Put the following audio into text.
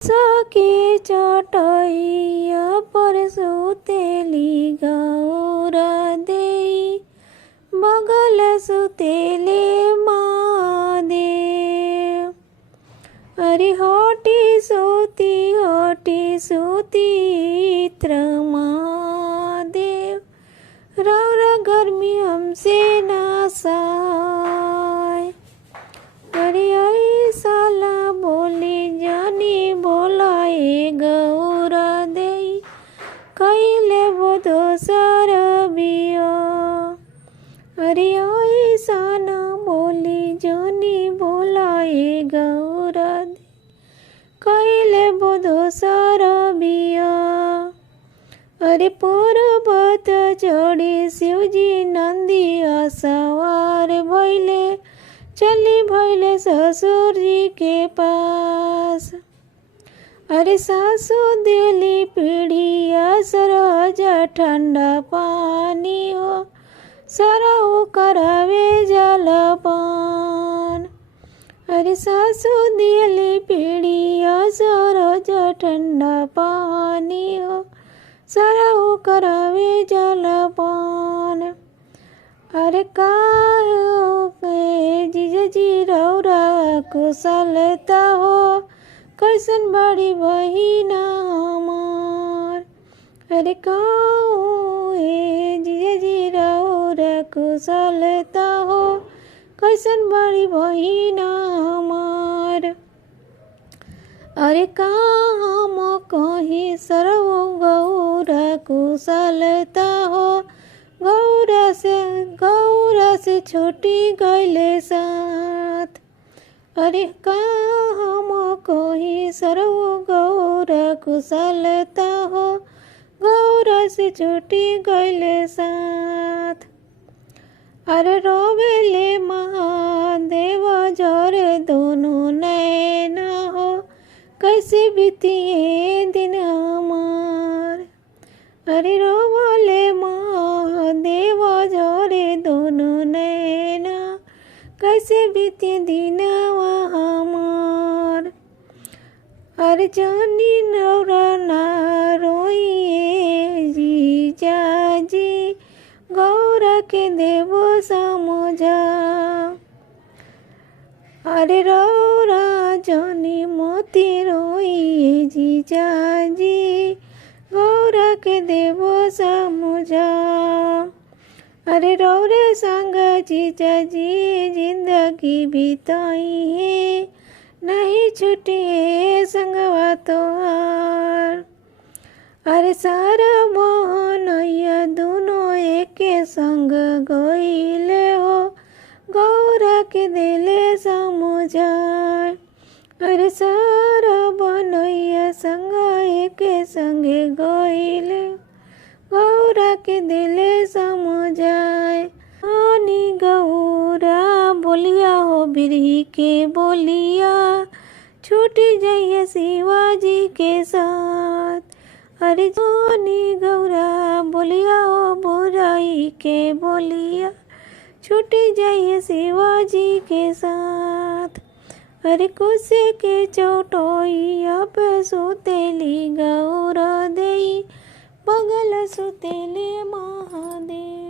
सखी चटैया पर सुतेली गौरा देई, बगल सुतेले महादेव। अरे हटी सूती इत्र महादेव, रौरा गर्मी हमसे ना साय। अरे साला बोली जानी बोलाए गौरा देई, कैले वो दोसर बिया। अरे साना बोली जानी बोलाए गौरा देई, कैले वो दोसर बिया। अरे पर्वत चढ़ी शिवजी नंदिया सवार भइले, चली भइले ससुर जी के पास। अरे सासू दिली पीढ़िया सरज ठंडा पानी हो, सरहु करावे जलपान। अरे सासू दिली पीढ़िया सरज ठंडा पानी हो, सरहु करावे जलपान। अरे जीजाजी रौरा कुशलता हो, कैसन बड़ी बहिना हमार। अरे जीजाजी रौरा कुशलता हो, कैसन बड़ी बहिना हमार। अरे हम कहीं सर्व गौरा कुशलता हो, गौरा से छोटी गैले साथ। अरे हम कहीं सर्व गौरा कुशलता हो, गौरा से छोटी गैले साथ। अरे रोवेले महादेव जरे दोनों नैना हो, कैसे बीतिए दिन हमार। अरे रोवले महादेव जरे दोनों नैना, कैसे बीते दिन हमार। अरे जानी नौरा ना रोइए जीजाजी, गौरा के देवो समझा। अरे रौरा जानी मोती रोइए जीजाजी, गौरा के देवो समझा। अरे रौरे संग जीजाजी जिंदगी बिताई है, नहीं छुटे संगवा तोहार। अरे सारा बहनैया दोनों एके संग गइले हो, गौरा के दिले समझाए। अरे सारा बनैया संग एके संगे गइले, गौरा के दिले समझाए। आनी गौरा बोलिया हो बिरही के बोलिया, छूटी जाइए शिवाजी के साथ। अरे जानी गौरा बोलिया हो बुराई के बोलिया, छूटी जाइए शिवाजी के साथ। अरे कुसे के चौटोइया पे सुतेली गौरा देई, बगल सुतेले महादेव।